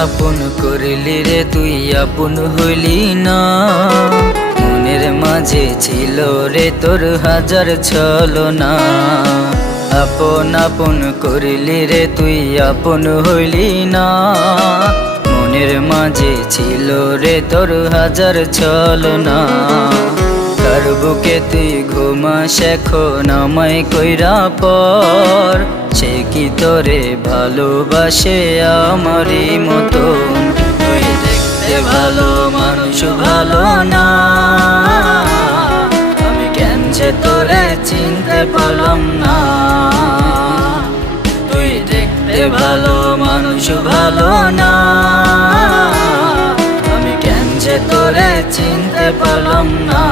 আপন করলি রে তুই আপন হইলি না। মনের মাঝে ছিল রে তোর হাজার ছলনা। আপন করলি রে তুই আপন হইলি না। মনের মাঝে ছিল রে তোর হাজার ছলনা। কার বুকে তুই ঘুমাস এখন আমায় কইরা পর, সে কি তোরে ভালোবাসে আমারই মতন। তুই দেখতে ভালো মানুষ ভালো না, আমি কেন যে তোরে চিনতে পারলাম না। তুই দেখতে ভালো মানুষ ভালো না, আমি কেন যে তোরে চিনতে পারলাম না।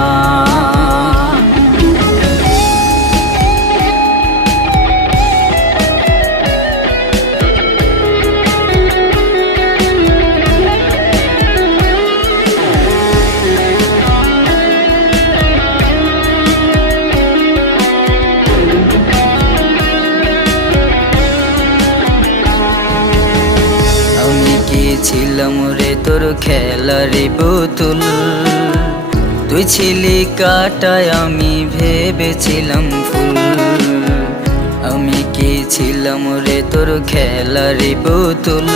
ছিলাম রে তোর খেলারি পুতুল, তুই ছিলি কাটায় আমি ভেবেছিলাম ফুল। আমি কি ছিলাম রে তোর খেলারি পুতুল,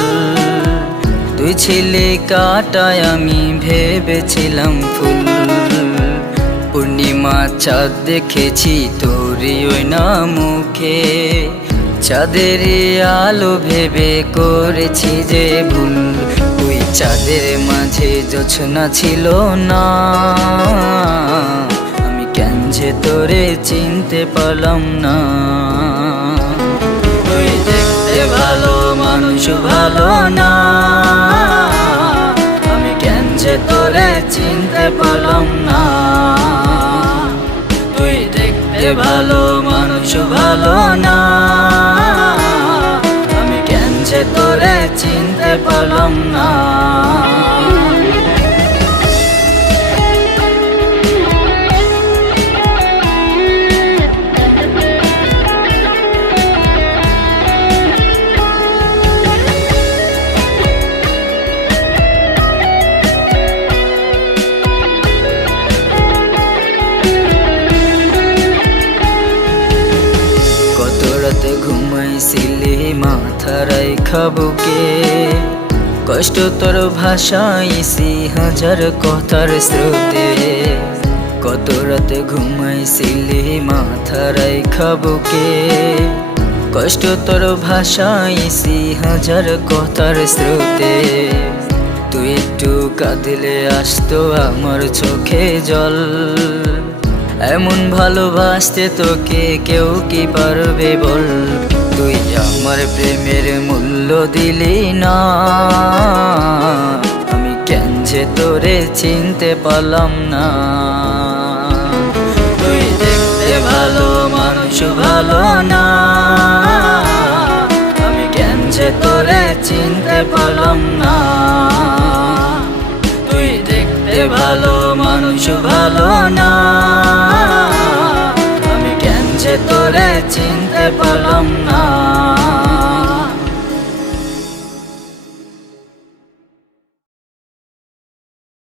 তুই ছিলি কাটায় আমি ভেবেছিলাম ফুল। পূর্ণিমা চাঁদ দেখেছি তোরই ওই না মুখে, চাঁদের আলো ভেবে করেছি যে ভুল। ওই চাঁদের মাঝে জোছনা ছিল না, আমি কেন যে তোরে চিনতে পারলাম না। তুই দেখতে ভালো মানুষ ভালো না, আমি কেন যে তোরে চিনতে পারলাম না। তুই দেখতে ভালো মানুষ ভালো না, আমি কেন যে তোরে চিনতে পারলাম না। ঘুমাইছিলি মাথা রাইখা বুকে, কষ্ট তোর ভাষাইছি হাজার কথার স্রোতে। কত রাতে ঘুমাইছিলি মাথা রাইখা বুকে, কষ্ট তোর ভাষাইছি হাজার কথার স্রোতে। তুই একটু কাঁদিলে আসতো আমার চোখে জল, এমন ভালোবাসতে তোকে কেউ কি পারবে বল। তুই আমার প্রেমের মূল্য দিলি না, আমি কেন যে তোরে চিনতে পারলাম না। তুই দেখতে ভালো মানুষ ভালো না, আমি কেন যে তোরে চিনতে পারলাম না। তুই দেখতে ভালো মানুষ ভালো না, আমি কেন যে তোরে চিনতে পারলাম না।